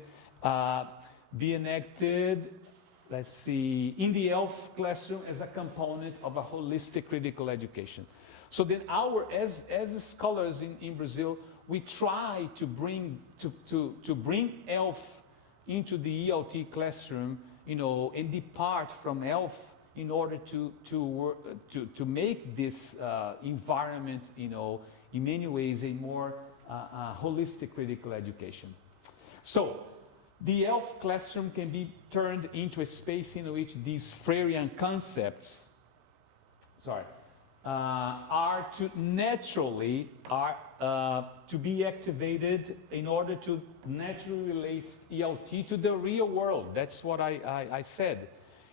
let's see, in the ELF classroom as a component of a holistic critical education. So then as scholars in Brazil, we try to bring ELF into the ELT classroom, and depart from ELF in order to make this environment, in many ways, a more holistic critical education. So the ELF classroom can be turned into a space in which these Freirean concepts, are to naturally to be activated in order to naturally relate ELT to the real world. That's what I said.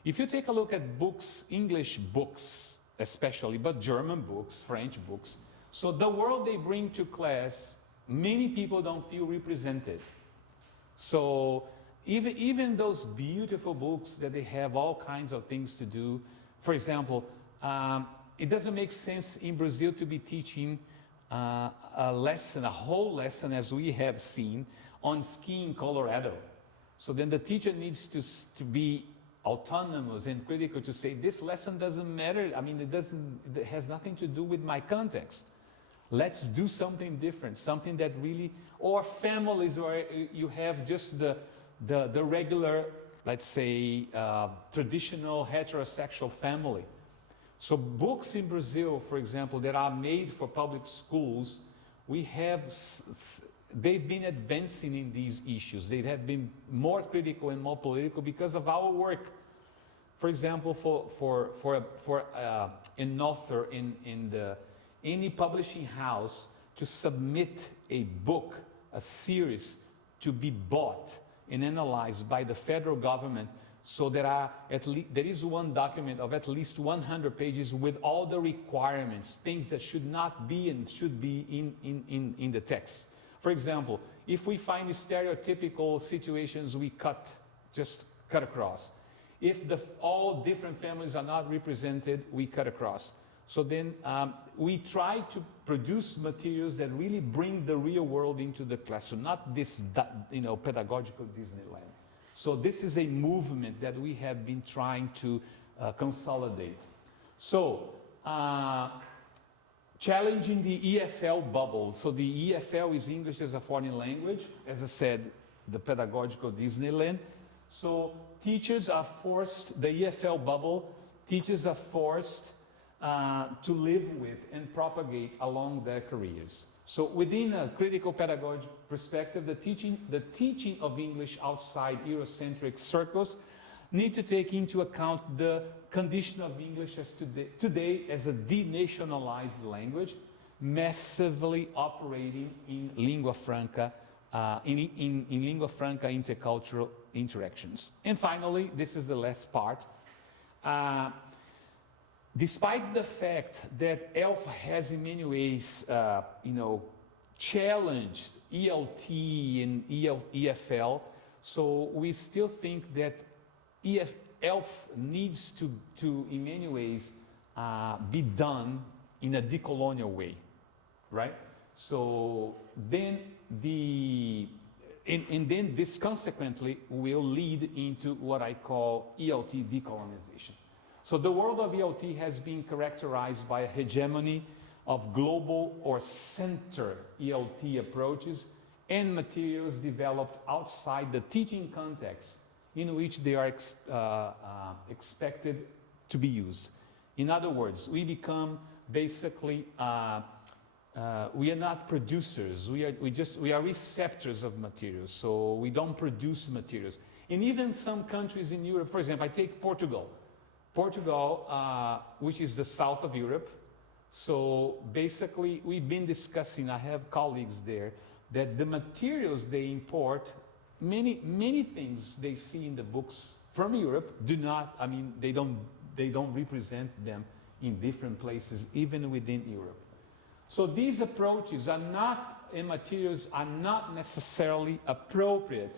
If you take a look at books, English books especially, but German books, French books, so the world they bring to class, many people don't feel represented. So even those beautiful books that they have all kinds of things to do, for example, it doesn't make sense in Brazil to be teaching a whole lesson, as we have seen, on skiing in Colorado. So then the teacher needs to be autonomous and critical to say, this lesson doesn't matter. I mean, it has nothing to do with my context. Let's do something different, something that really, or families where you have just the regular, let's say, traditional heterosexual family. So books in Brazil, for example, that are made for public schools they've been advancing in these issues. They have been more critical and more political because of our work. For example, for an author in any publishing house to submit a book, a series, to be bought and analyzed by the federal government, so there is one document of at least 100 pages with all the requirements, things that should not be and should be in the text. For example, if we find stereotypical situations, we just cut across. If all different families are not represented, we cut across. So then we try to produce materials that really bring the real world into the classroom, not this, pedagogical Disneyland. So this is a movement that we have been trying to consolidate. So challenging the EFL bubble. So the EFL is English as a foreign language. As I said, the pedagogical Disneyland. So teachers are forced, the EFL bubble, teachers are forced to live with and propagate along their careers. So within a critical pedagogy perspective, the teaching of English outside Eurocentric circles need to take into account the condition of English as today as a denationalized language, massively operating in lingua franca, in lingua franca intercultural interactions. And finally, this is the last part. Despite the fact that ELF has in many ways, challenged ELT and EFL, so we still think that ELF needs to in many ways, be done in a decolonial way, right? So then and then this consequently will lead into what I call ELT decolonization. So the world of ELT has been characterized by a hegemony of global or center ELT approaches and materials developed outside the teaching context in which they are expected to be used. In other words, we become basically, we are not producers, we are receptors of materials, so we don't produce materials. And even some countries in Europe, for example, I take Portugal, which is the south of Europe. So basically, we've been discussing, I have colleagues there, that the materials they import, many things they see in the books from Europe they don't represent them in different places, even within Europe. So these approaches and materials are not necessarily appropriate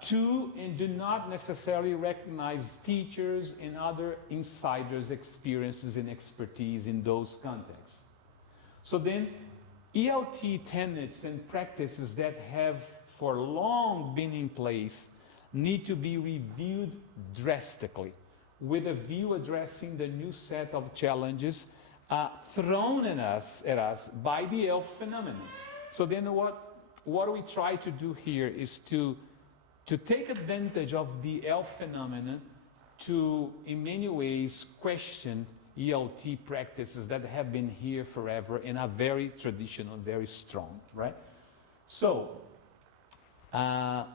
to and do not necessarily recognize teachers and other insiders' experiences and expertise in those contexts. So then, ELT tenets and practices that have for long been in place need to be reviewed drastically with a view addressing the new set of challenges thrown at us by the ELF phenomenon. So then what we try to do here is to take advantage of the ELF phenomenon to, in many ways, question ELT practices that have been here forever and are very traditional, very strong, right? So, and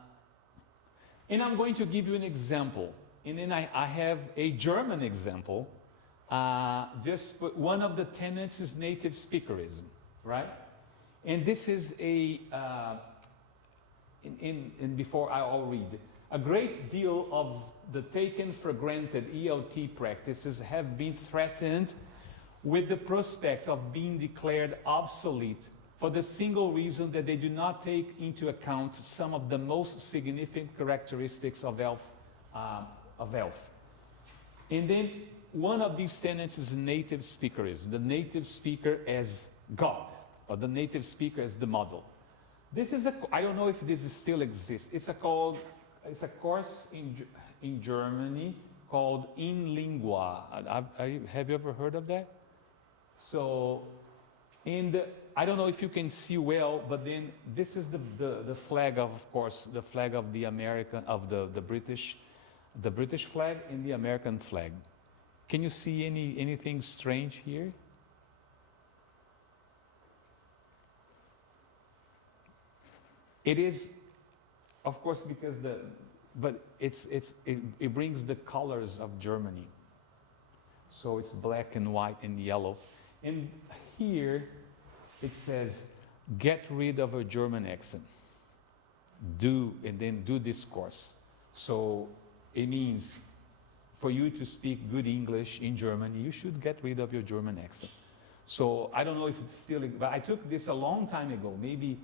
I'm going to give you an example. And then I have a German example. One of the tenets is native speakerism, right? And this is and before I'll read, a great deal of the taken for granted ELT practices have been threatened with the prospect of being declared obsolete for the single reason that they do not take into account some of the most significant characteristics of ELF. And then one of these tenets is native speakerism, the native speaker as God, or the native speaker as the model. This is I don't know if this still exists. It's a course in Germany called In Lingua. Have you ever heard of that? So, I don't know if you can see well, but then this is the flag of course, the flag of the American, of the British flag and the American flag. Can you see anything strange here? It is, of course, because but it brings the colors of Germany. So it's black and white and yellow. And here it says, get rid of a German accent. And then do this course. So it means for you to speak good English in Germany, you should get rid of your German accent. So I don't know if it's still, but I took this a long time ago, maybe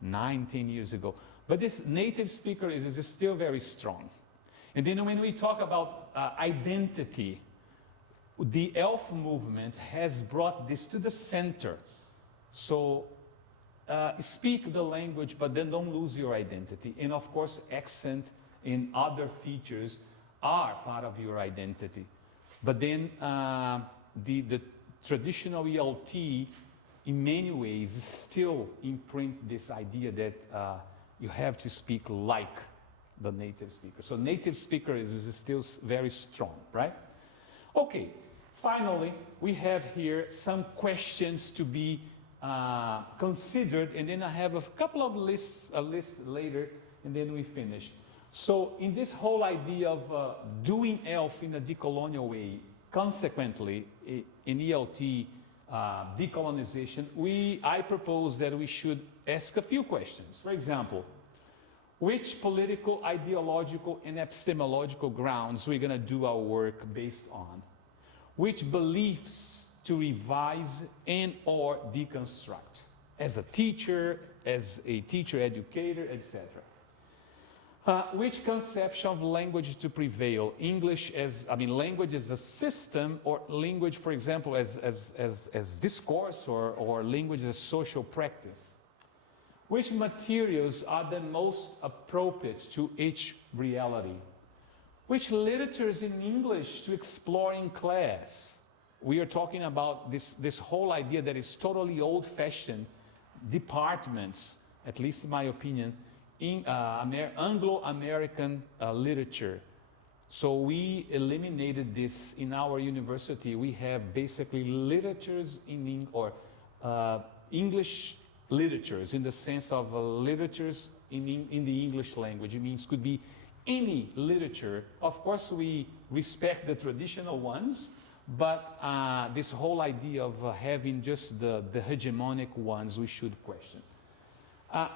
10 years ago. But this native speaker is still very strong. And then when we talk about identity, the ELF movement has brought this to the center. So speak the language, but then don't lose your identity. And of course, accent and other features are part of your identity. But then the traditional ELT, in many ways, still imprint this idea that you have to speak like the native speaker. So native speaker is still very strong, right? Okay, finally, we have here some questions to be considered, and then I have a couple of lists, a list later, and then we finish. So in this whole idea of doing ELF in a decolonial way, consequently, in ELT decolonization, I propose that we should ask a few questions. For example, which political, ideological, and epistemological grounds we're going to do our work based on? Which beliefs to revise and or deconstruct as a teacher educator, etc. Which conception of language to prevail? Language as a system, or language, for example, as discourse, or language as social practice? Which materials are the most appropriate to each reality? Which literatures in English to explore in class? We are talking about this whole idea that is totally old-fashioned departments, at least in my opinion, in Anglo-American literature. So we eliminated this in our university. We have basically literatures English literatures, in the sense of literatures in the English language. It means could be any literature. Of course, we respect the traditional ones, but this whole idea of having just the hegemonic ones, we should question.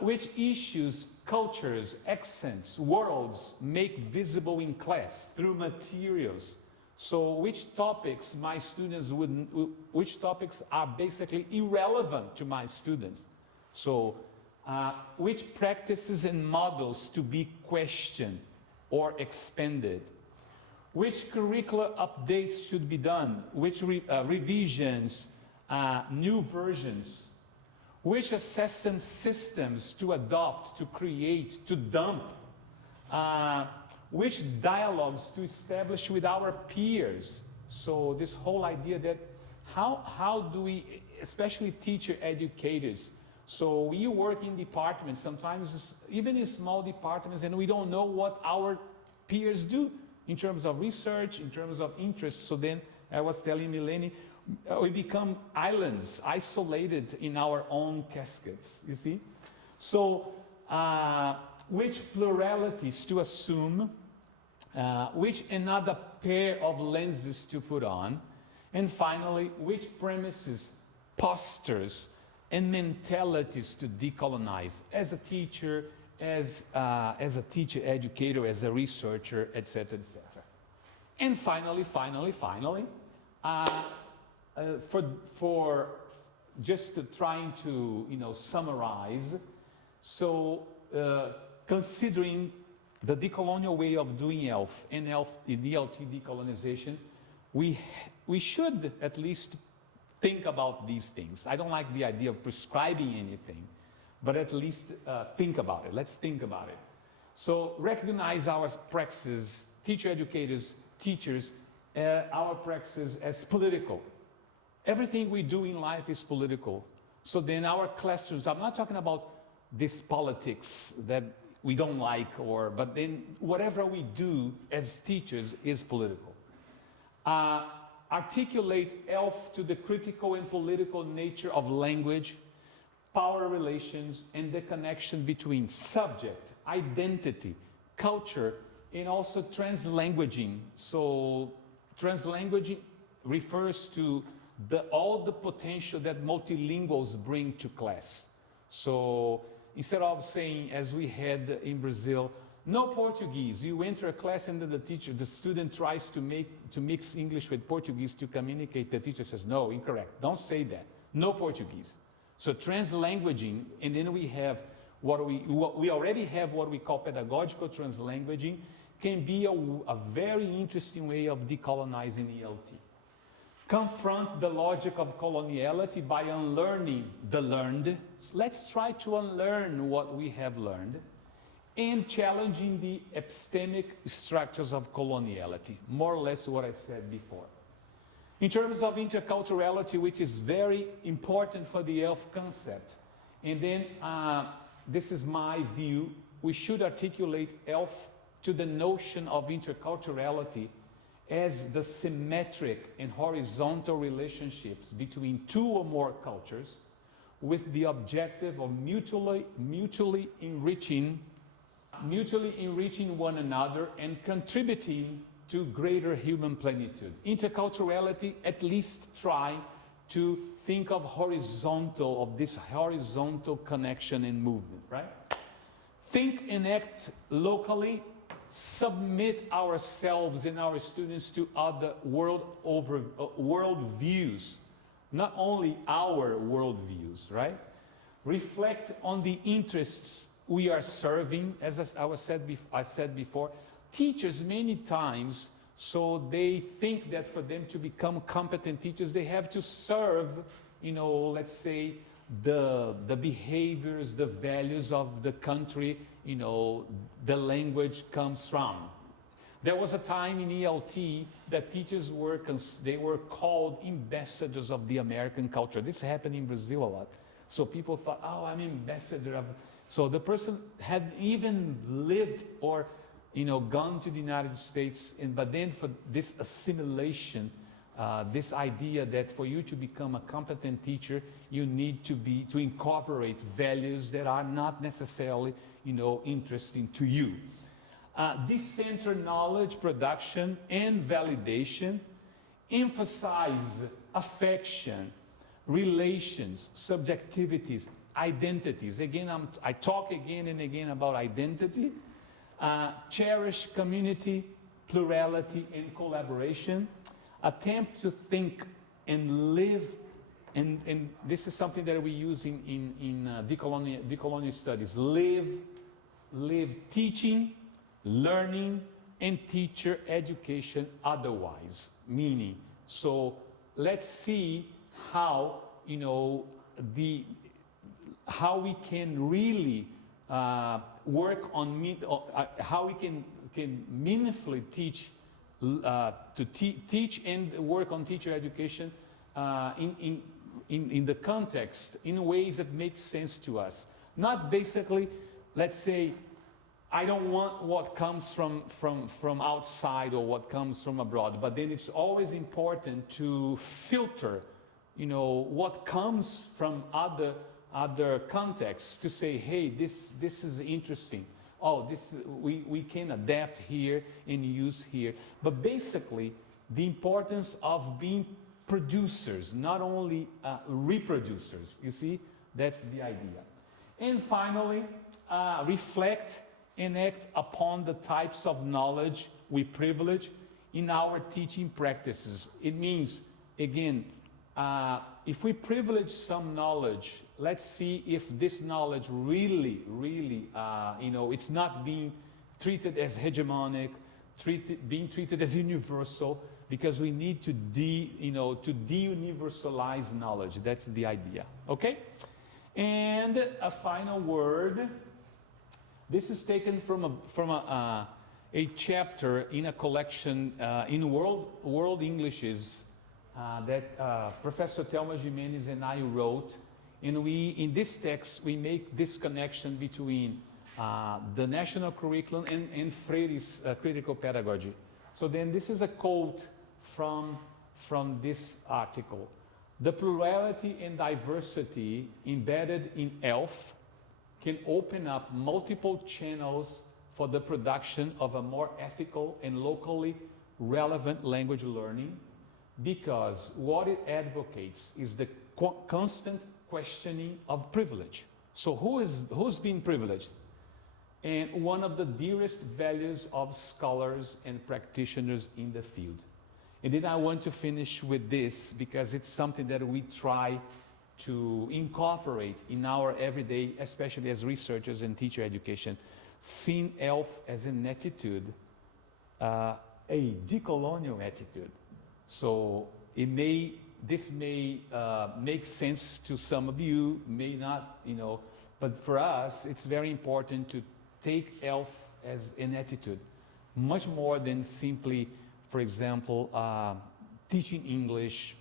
Which issues, cultures, accents, worlds make visible in class through materials? So which topics my students which topics are basically irrelevant to my students? So which practices and models to be questioned or expanded? Which curricular updates should be done? Which revisions, new versions? Which assessment systems to adopt, to create, to dump? Which dialogues to establish with our peers? So this whole idea that how do we, especially teacher educators, so we work in departments, sometimes even in small departments, and we don't know what our peers do in terms of research, in terms of interest. So then I was telling Milene, we become islands, isolated in our own caskets, you see? So, which pluralities to assume, which another pair of lenses to put on, and finally, which premises, postures, and mentalities to decolonize as a teacher, as a teacher educator, as a researcher, etc., etc. And finally, for just trying to summarize, so considering the decolonial way of doing ELF and ELT decolonization, we should at least think about these things. I don't like the idea of prescribing anything, but at least think about it. Let's think about it. So recognize our praxis, teacher educators, teachers, our praxis as political. Everything we do in life is political. So then our classrooms, I'm not talking about this politics that we don't like, but then whatever we do as teachers is political. Articulate ELF to the critical and political nature of language. power relations, and the connection between subject, identity, culture, and also translanguaging. So translanguaging refers to all the potential that multilinguals bring to class. So instead of saying, as we had in Brazil, no Portuguese, you enter a class and then the student tries to mix English with Portuguese to communicate. The teacher says, no, incorrect. Don't say that. No Portuguese. So translanguaging, and then we have we already have what we call pedagogical translanguaging, can be a very interesting way of decolonizing ELT. Confront the logic of coloniality by unlearning the learned. So let's try to unlearn what we have learned, and challenging the epistemic structures of coloniality, more or less what I said before. In terms of interculturality, which is very important for the ELF concept, and then this is my view, we should articulate ELF to the notion of interculturality as the symmetric and horizontal relationships between two or more cultures with the objective of mutually enriching one another and contributing to greater human plenitude. Interculturality, at least try to think of this horizontal connection and movement, right? Think and act locally, submit ourselves and our students to other world views, not only our world views, right? Reflect on the interests we are serving, as I said before. Teachers many times, so they think that for them to become competent teachers, they have to serve, let's say, the behaviors, the values of the country, the language comes from. There was a time in ELT that teachers were called ambassadors of the American culture. This happened in Brazil a lot. So people thought, oh, I'm ambassador of... So the person had even lived or gone to the United States, but then for this assimilation, this idea that for you to become a competent teacher, you need to incorporate values that are not necessarily, interesting to you. Decenter knowledge production and validation, emphasize affection, relations, subjectivities, identities. Again, I talk again and again about identity. Cherish community, plurality, and collaboration. Attempt to think and live, and this is something that we use in decolonial studies. Live teaching, learning, and teacher education otherwise. Meaning, so let's see how, how we can really work on how we can meaningfully teach teach and work on teacher education in the context in ways that make sense to us. Not basically, let's say, I don't want what comes from outside or what comes from abroad, but then it's always important to filter, what comes from other contexts to say, hey, this is interesting. Oh, we can adapt here and use here. But basically, the importance of being producers, not only reproducers. You see, that's the idea. And finally, reflect and act upon the types of knowledge we privilege in our teaching practices. It means, again, if we privilege some knowledge, let's see if this knowledge really, it's not being treated as hegemonic, being treated as universal, because we need to de-universalize knowledge. That's the idea, okay? And a final word. This is taken from a chapter in a collection in World Englishes that Professor Thelma Jimenez and I wrote. And in this text, we make this connection between the national curriculum and Freire's critical pedagogy. So then this is a quote from this article. The plurality and diversity embedded in ELF can open up multiple channels for the production of a more ethical and locally relevant language learning, because what it advocates is the constant questioning of privilege. So who's being privileged? And one of the dearest values of scholars and practitioners in the field. And then I want to finish with this, because it's something that we try to incorporate in our everyday, especially as researchers in teacher education, seeing ELF as an attitude, a decolonial attitude. So this may make sense to some of you, may not, but for us, it's very important to take ELF as an attitude, much more than simply, for example, teaching English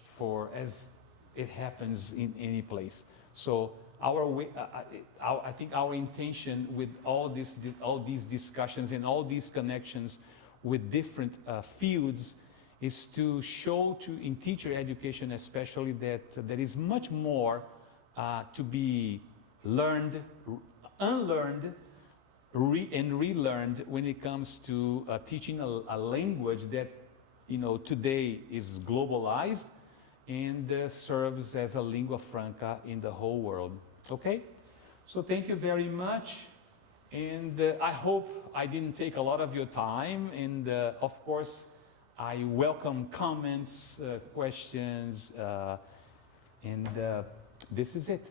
as it happens in any place. So I think our intention with all these discussions and all these connections with different fields is to show in teacher education especially that there is much more to be learned, unlearned, and relearned when it comes to teaching a language that today is globalized and serves as a lingua franca in the whole world. Okay? So thank you very much, and I hope I didn't take a lot of your time, and of course I welcome comments, questions, and this is it.